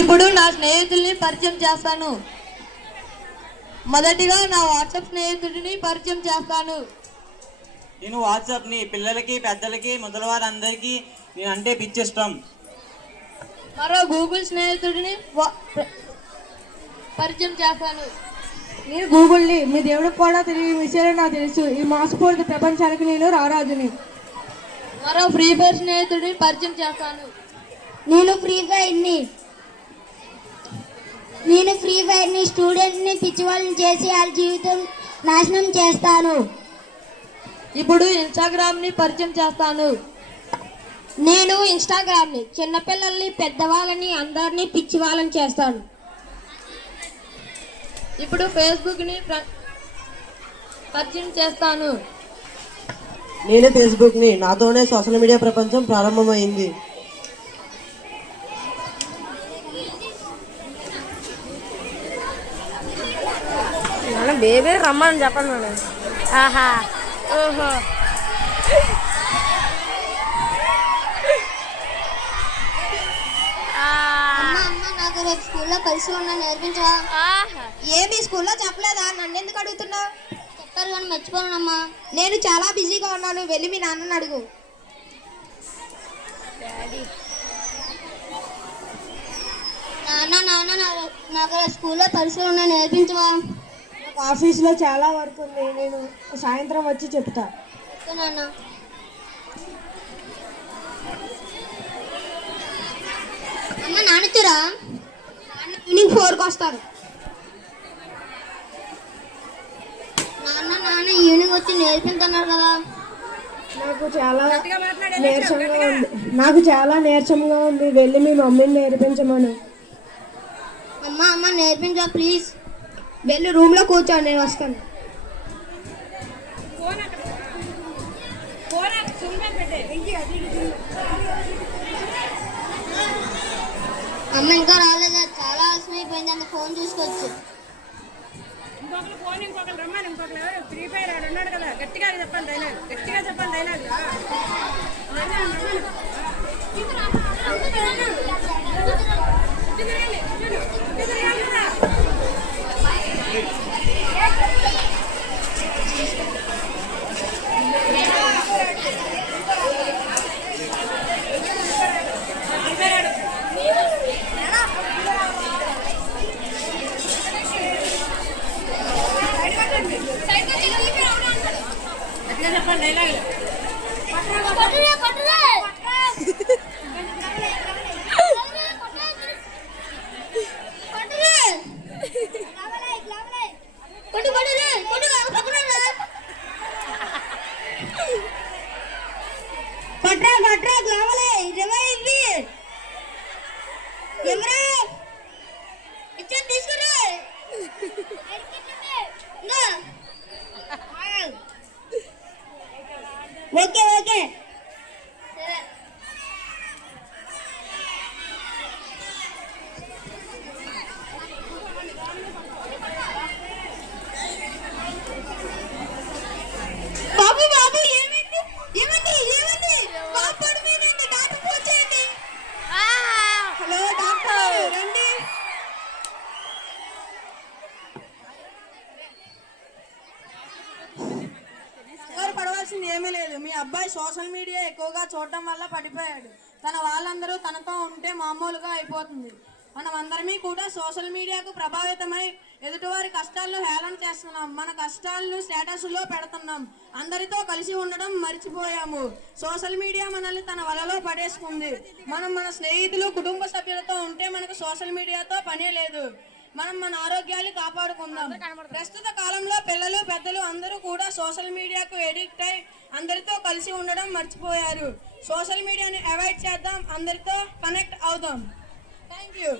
ఇప్పుడు నా స్నేహితుల్ని పరిచయం చేస్తాను. మొదటిగా నా వాట్సాప్ స్నేహితుడిని పరిచయం చేస్తాను. నేను వాట్సాప్ని పిల్లలకి పెద్దలకి ముసలివారందరికీ నేను అంటే పిచ్చిష్టం. మరో గూగుల్ స్నేహితుడిని పరిచయం చేస్తాను. నేను గూగుల్ని. మీ దేవుడికి కూడా తెలియని విషయాలు నాకు తెలుసు. ఈ మాసపూరిత ప్రపంచానికి నేను రారాజుని. మరో ఫ్రీ ఫైర్ స్నేహితుడిని పరిచయం చేస్తాను. నేను ఫ్రీ ఫైర్ని స్టూడెంట్ని పిచ్చివాళ్ళని చేసి వాళ్ళ జీవితం నాశనం చేస్తాను. ఇప్పుడు ఇన్స్టాగ్రామ్ని పరిచయం చేస్తాను. నేను ఇన్స్టాగ్రామ్ని చిన్నపిల్లల్ని పెద్దవాళ్ళని అందరినీ పిచ్చివాళ్ళని చేస్తాను. ఇప్పుడు ఫేస్బుక్ని పరిచయం చేస్తాను. నేను ఫేస్బుక్ని. నాతోనే సోషల్ మీడియా ప్రపంచం ప్రారంభమైంది. బేబీ రమ్మని చెప్పండి మేడం. ఆహా ఓహో నాకు రేపు స్కూల్లో పరిశీలన నేర్పించవా? ఏమి స్కూల్లో చెప్పలేదా? నన్ను ఎందుకు అడుగుతున్నా? చెప్పారు కానీ మర్చిపోనమ్మా. నేను చాలా బిజీగా ఉన్నాను. వెళ్ళి మీ నాన్నని అడుగు. నాన్న నాకు రేపు స్కూల్లో పరిశీలన నేర్పించవా? ఆఫీస్లో చాలా వర్క్ ఉంది. నేను సాయంత్రం వచ్చి చెప్తా. నాన్న అమ్మ నాన్నతురా ఈవినింగ్ 4కి వస్తారు. నాన్న ఈవినింగ్ వచ్చి నేర్పించున్నారు కదా. నాకు చాలా నీరసంగా ఉంది. వెళ్ళి మీ మమ్మీని నేర్పించమను. అమ్మ నేర్పించా ప్లీజ్. వెళ్ళి రూమ్లో కూర్చో, నేను వస్తాను. అమ్మ ఇంకా రాలేదా? చాలా ఆలస్యం అయిపోయింది. అంత ఫోన్ చూసుకోవచ్చు. ఇంకొకరు రమ్మని ఫ్రీ ఫైర్ ఉన్నాడు కదా. గట్టిగా చెప్పండి డైలాగ్. ఓకే బాబు ఏమైంది బాబు పడిపోయిందండి. డాక్టర్ ఫోన్ చేయండి. హలో డాక్టర్ రండి. పడవలసింది ఏమీ లేదు. మీ అబ్బాయి సోషల్ మీడియా ఎక్కువగా చూడటం వల్ల పడిపోయాడు. తన వాళ్ళందరూ తనతో ఉంటే మామూలుగా అయిపోతుంది. మనం అందరమీ కూడా సోషల్ మీడియాకు ప్రభావితమై ఎదుటివారి కష్టాలను హేళన చేస్తున్నాం. మన కష్టాలను స్టేటస్లో పెడుతున్నాం. అందరితో కలిసి ఉండడం మర్చిపోయాము. సోషల్ మీడియా మనల్ని తన వలలో పడేసుకుంది. మనం మన స్నేహితులు కుటుంబ సభ్యులతో ఉంటే మనకు సోషల్ మీడియాతో పనే లేదు. మనం మన ఆరోగ్యాన్ని కాపాడుకుందాం. ప్రస్తుత కాలంలో పిల్లలు పెద్దలు అందరూ కూడా సోషల్ మీడియాకు ఎడిక్ట్ అయి అందరితో కలిసి ఉండడం మర్చిపోయారు. సోషల్ మీడియాని అవాయిడ్ చేద్దాం. అందరితో కనెక్ట్ అవుదాం. Thank you.